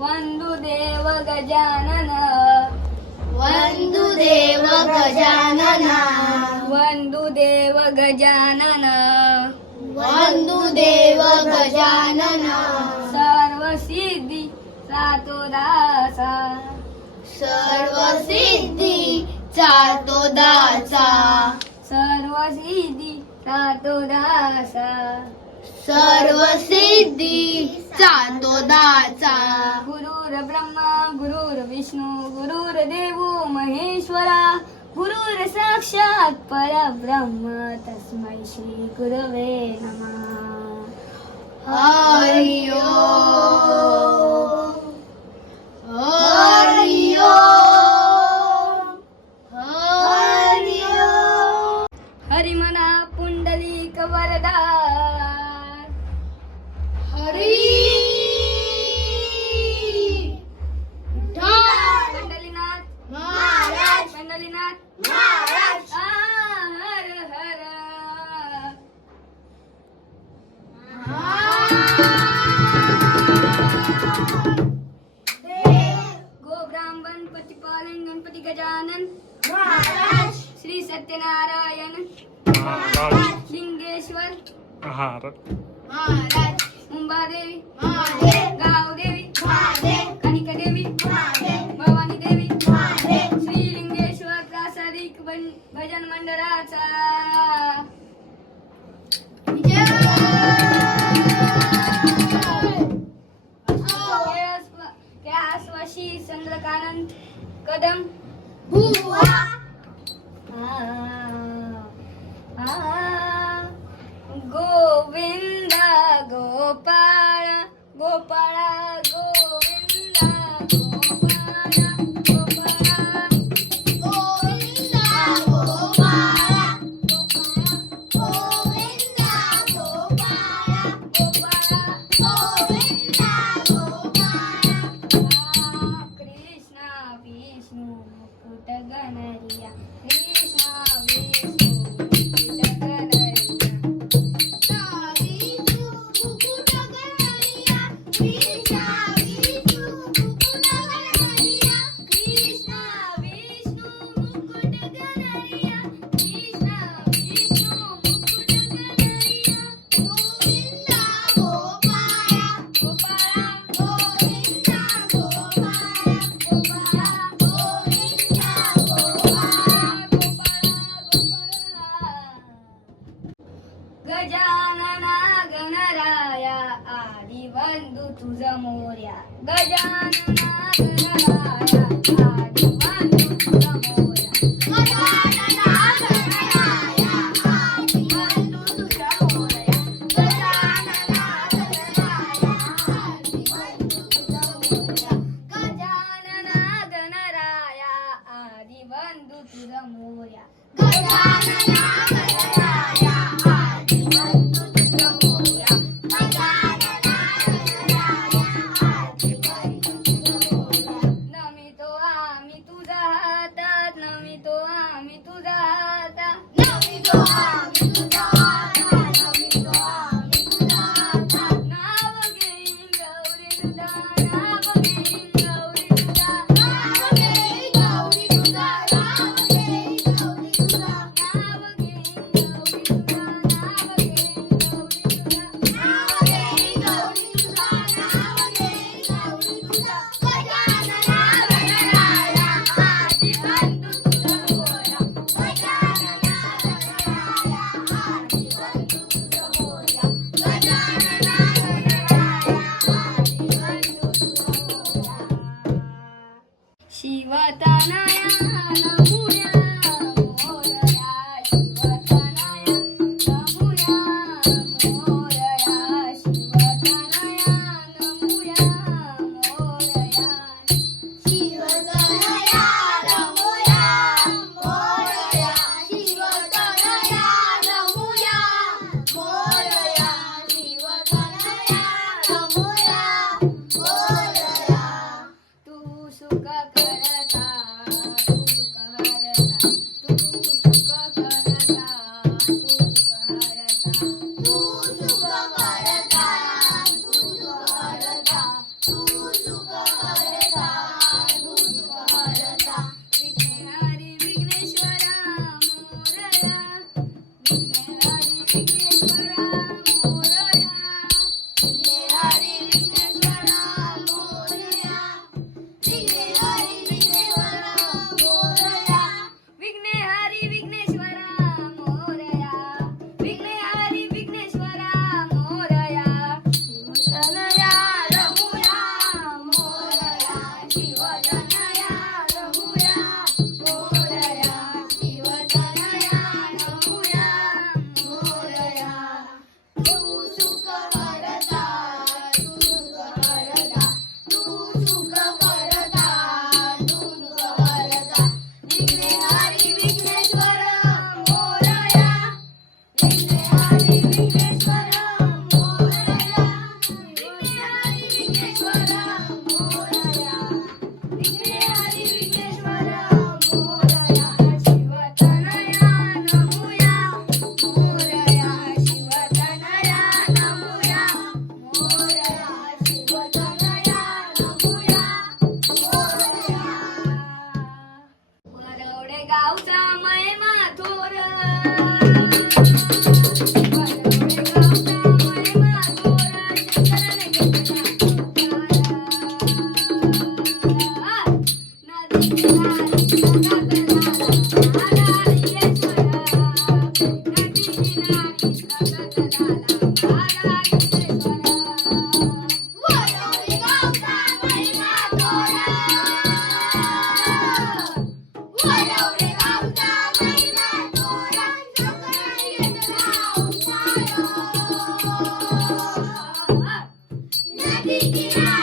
वंदुदेव गजानन वंदुदेव गजानन वंदुदेव गजानन वंदुदेव गजानन सर्वसिद्धी सातो दासा सर्वसिद्धी चातो दाचा सर्वसिद्धी सातो दासा सर्वसिद्धी चातो दाचा गुरुर ब्रह्मा गुरुर विष्णू गुरुर देवो महेश्वरा गुरुर साक्षात परब्रह्म तस्मै श्री गुरवे नमः हरि ओम हरि ओम हरि ओम हरिमना पुंडलिक वरदा हरि मंडलीनाथ महाराज मंडलीनाथ महाराज हर हर गो ब्राह्मण प्रतिपालन गणपती गजानन महाराज श्री सत्यनारायण लिंगेश्वर महाराज मुंबादेवी महादेव गावदेवी महादेव कनिकादेवी महादेव भवानी देवी महादेव श्री लिंगेश्वर प्रासादिक भजन मंडळाचा कैलासवासी चंद्रकांत कदम बुवा गोविंदा गोपाळ गोपाळ गोविंदा गोपाळ गोपाळ गोविंदा गोपाळा गोविंदा गोपाळा गोविंदा गोपाळा कृष्णा विष्णू मुकुट गणरिया कृष्णा विष्णू मुकुट गणरिया विष्णू मुकुट गणरिया कृष्णा विष्णू मुकुट गणरिया कृष्णा विष्णू मुकुट गणरिया कृष्णा विष्णू मुकुट गणरिया गोविंदा गोपाळा गोपाळा गोविंदा गोपाळा गोपाळा गोविंदा गोपाळा गजानना गणराया आदि बंधू तुझ मोर्या गजानना गणराया आदि बंधू तुझ मोर्या गजानना गणराया आदि बंधू तुझ्या मोरया गजानना गणराया आदि बंधू तुझ्या मोरया गजानना गणराया आदि बंधू तुझ मोर्या गजानना गणराया आदि बंधू तुझ्या मोरया गजानना गणराया आदि बंधू तुझ्या मोरया नमितो आम्ही तुझ्या हातात नमितो आम्ही तुझ्या हातात नमितो आम्ही तुझ्या हातात नमितो आम्ही तुझ्या हातात नाव घेईन गौरी तुझा नाव घेईन गौरी तुझा नाव घेई गौरी तुझा नाव घेई गौरी तुझा नाव घेईन गौरी तुझा नाव घेईन गौरी तुझा नाव घेई गौरी तुझा नाव घेई गौरी तुझा गजानना गणराया आदि बंधू तुझ्या मोरया गजानना गणराया आदि बंधू तुझ्या मोरया गजानना गणराया आदि बंधू तुझ्या मोरया शिवतनया नमुया मोरया शिवतनया नमुया मोरया शिवतनया नमुया मोरया शिवतनया रमुया मोरया शिवतनया रमुया मोरया शिवतनया रमुया मोरया तू सुख करता किती